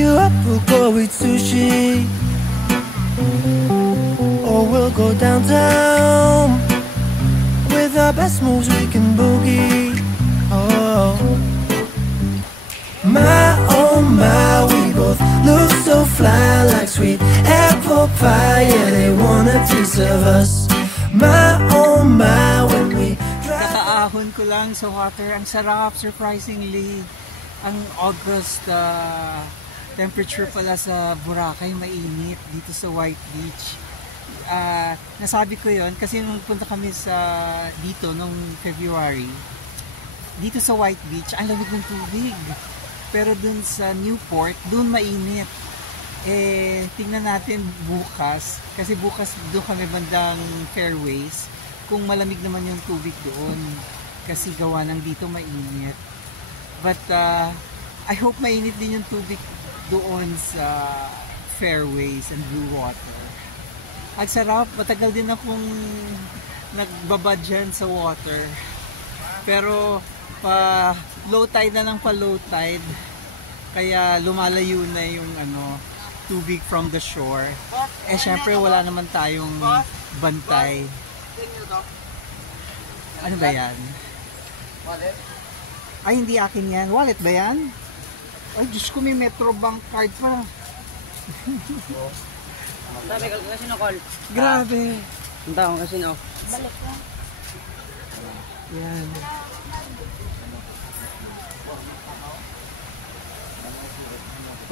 you up, we'll go eat sushi, or we'll go downtown. With our best moves we can boogie. Oh my, we both look so fly, like sweet apple pie. Yeah, they want a piece of us. My, when we kakaahon ko lang sa water. Ang sarap, surprisingly. Ang August temperature pala sa Boracay, mainit dito sa White Beach. Nasabi ko yon kasi nung punta kami dito nung February, dito sa White Beach, ang lamig ng tubig. Pero dun sa Newport, dun mainit. Tingnan natin bukas, kasi bukas doon kami bandang Fairways, kung malamig naman yung tubig doon. Kasi gawa ng dito mainit. But I hope mainit din yung tubig doon sa Fairways and Blue Water. Ang sarap, matagal din akong nagbabad dyan sa water. Pero pa low tide na lang, pa low tide, kaya lumalayo na yung tubig from the shore. Syempre wala naman tayong bantay. Ano ba yan? Wallet? Ay, hindi akin yan. Wallet ba yan? Ay, Diyos ko, may Metrobank card pa. Sabi ka kasi no call. Grabe. Ang taong kasi no. Balik na. Yan.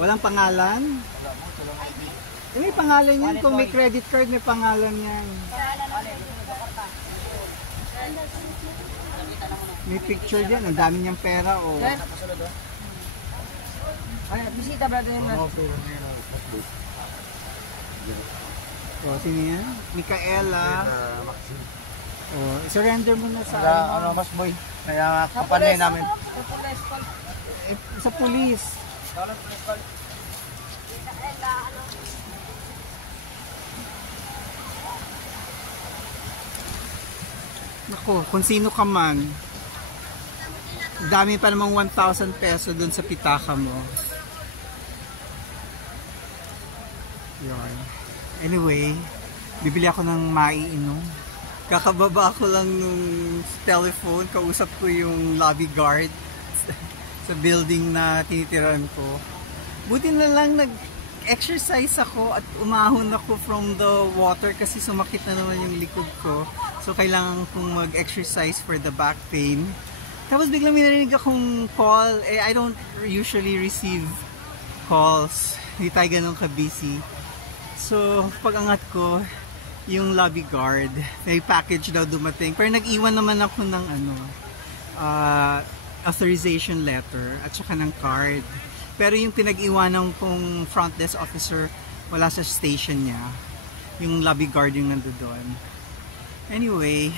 Walang pangalan? May pangalan yan. Kung may credit card, may pangalan yan. May picture dyan. Ang dami niyang pera. Oh. Ay, bisita brother yung Oh, sino yan? Micaela. Oh, surrender mo na sa mas boy. Kaya kapanay namin. Sa police. Nako, kung sino ka man, dami pa namang 1,000 peso dun sa pitaka mo. Yun. Anyway, bibili ako ng maiinom. Kakababa ko lang nung telephone, kausap ko yung lobby guard sa building na tinitirahan ko. Buti na lang nag-exercise ako at umahon ako from the water kasi sumakit na naman yung likod ko. So kailangan kong mag-exercise for the back pain. Tapos biglang may narinig akong call. I don't usually receive calls. Hindi tayo ganun ka-busy. So pag angat ko, yung lobby guard, may package daw dumating. Pero nag-iwan naman ako ng authorization letter at saka ng card. Pero yung pinag-iwanan kong front desk officer, wala sa station niya. Yung lobby guard yung nandoon. Anyway,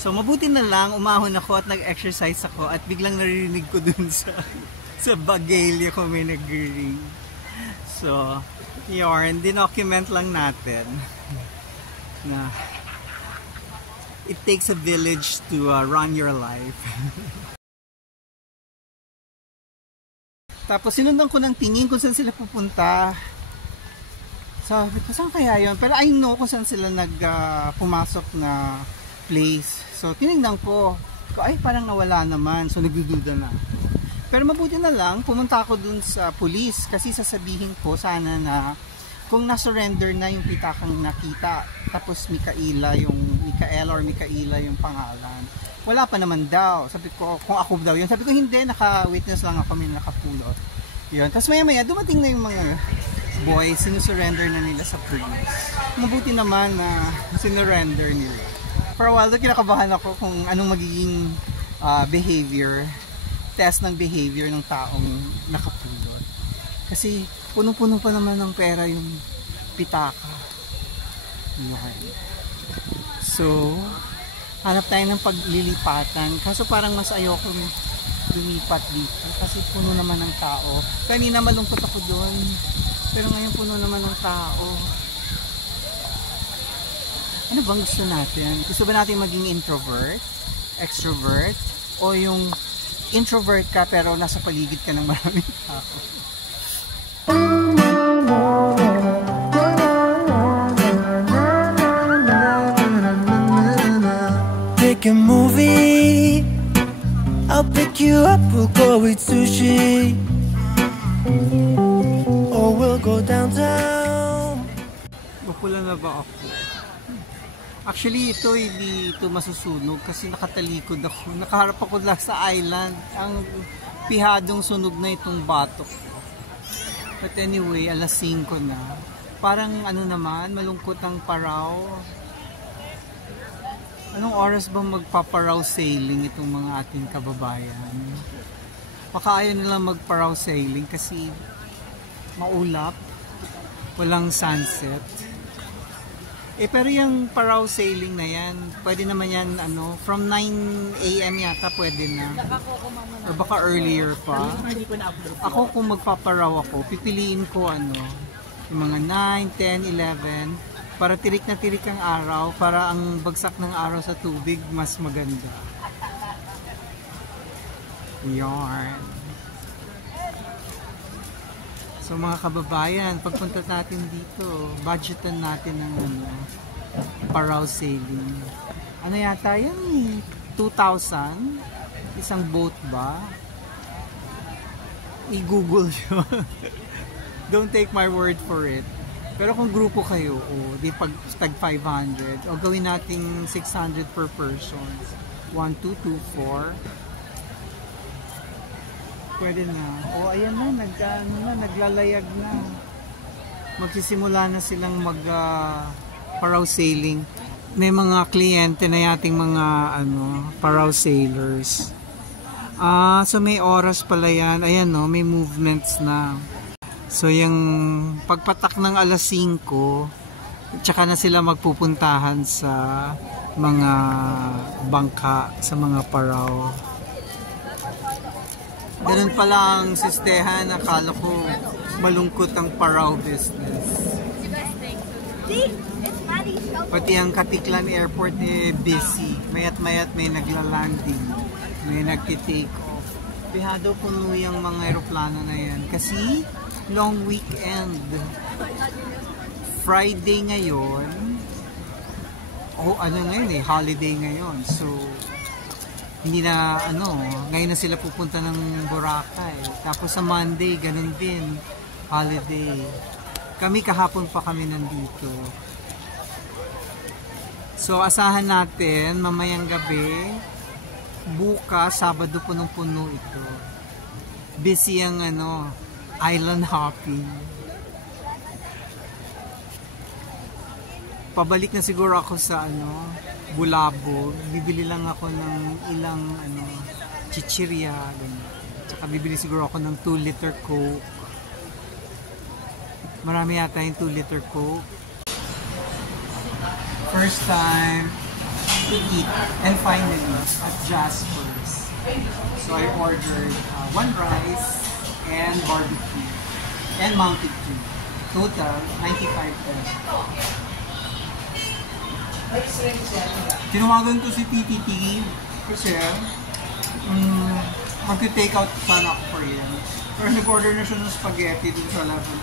so mabuti na lang, umahon ako at nag-exercise ako at biglang naririnig ko dun sa Bagalia ko may nag-ring. So, yun, dinocument lang natin na it takes a village to run your life. Tapos sinundan ko ng tingin kung saan sila pupunta. Sabi ko, saan kaya yun? Pero I know kung saan sila pumasok na place. So tinignan ko, ay parang nawala naman. So nagdududa na. Pero mabuti na lang, pumunta ako dun sa police kasi sasabihin ko sana na kung na-surrender na yung pitakang nakita, tapos Micaela yung pangalan. Wala pa naman daw. Sabi ko, kung ako daw yun. Sabi ko, hindi, naka-witness lang ako, may nakapulot. Yun. Tapos maya-maya, dumating na yung mga boys, sinusurrender na nila sa police. Mabuti naman na sinurrender nila. For a while, kinakabahan ako kung anong magiging behavior, test ng behavior ng taong nakapulot. Kasi punong-puno pa naman ng pera yung pitaka. Yan. So, hanap tayo ng paglilipatan. Kaso parang mas ayoko lumipat dito. Kasi puno naman ng tao. Kanina malungkot ako doon. Pero ngayon puno naman ng tao. Ano bang gusto natin? Gusto ba natin maging introvert? Extrovert? O yung introvert ka pero nasa paligid ka ng maraming tao? up, we'll go eat sushi, or we'll go downtown. Mapula na ba ako? Actually, ito hindi ito masusunog kasi nakatalikod ako. Nakaharap ako lang sa island. Ang pihadong sunog na itong batok. But anyway, alas 5 na. Parang ano naman, malungkot ang paraw. Anong oras bang magpaparaw sailing itong mga ating kababayan? Baka ayaw nilang magparaw sailing kasi maulap, walang sunset. Pero yung paraw sailing na yan, pwede naman yan from 9 AM yata pwede na. Or baka earlier pa. Ako kung magpaparaw ako, pipiliin ko yung mga 9, 10, 11 para tirik na tirik ang araw, para ang bagsak ng araw sa tubig mas maganda. Yarn. So mga kababayan, pagpunta natin dito, budgetan natin ng paraw sailing. Ano yata yan? 2,000? Isang boat ba? I-google nyo. Don't take my word for it. Pero kung grupo kayo, di pag tag 500, o gawin nating 600 per person. 1, 2, 2, 4. Pwede na. Ayan na, naglalayag na. Magsisimula na silang paraw sailing. May mga kliyente na yating mga paraw sailors. So may oras pala yan. Ayan may movements na. So yung pagpatak ng alas 5, tsaka na sila magpupuntahan sa mga bangka, sa mga paraw. Ganun pala ang sistehan. Akala ko malungkot ang paraw business. Pati ang Katiklan Airport busy. Mayat-mayat may nagla-landing, may nagti-take off. Pihado puno yung mga aeroplano na yan kasi long weekend. Friday ngayon. Ngayon holiday ngayon. So hindi na ngayon na sila pupunta ng Boracay. Tapos sa Monday ganun din, holiday. Kami kahapon pa kami nandito. So asahan natin mamayang gabi, bukas Sabado punong-puno ito. Busy ang island hopping. Pabalik na siguro ako sa Bulabog. Bibili lang ako ng ilang chichirya, ganyan. Tsaka bibili siguro ako ng 2-liter Coke. Marami yata yung 2-liter Coke. First time to eat. And finally, at Jasper's. So I ordered 1 rice and barbecue and Mountain Dew. Total 95 pesos. Tinawagan ko si TTT kasi mag-take out sana ako for yun. Pero nag-order na siya ng spaghetti dun sa level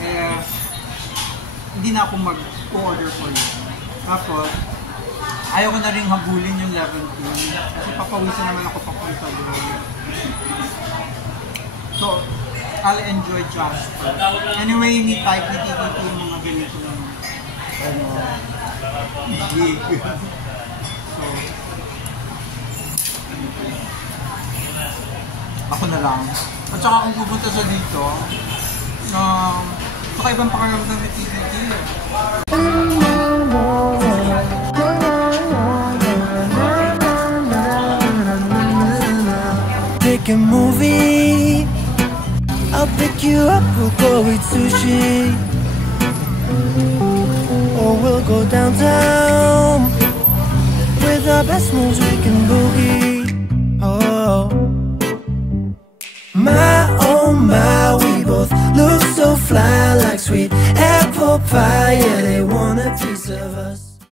2. Hindi na ako mag-order for yun. Tapos, ayaw ko na rin habulin yung level 2 kasi papawisan naman ako papunta doon. So, I'll enjoy Jasper. Anyway, hindi type ni TTT yung mga ganito ng gig. So, ako na lang. At saka kung pupunta sa dito, makaibang pakiramdam ni TTT. Take a movie, I'll pick you up, we'll go eat sushi, or we'll go downtown. With our best moves we can boogie. Oh my, we both look so fly, like sweet apple pie. Yeah, they want a piece of us.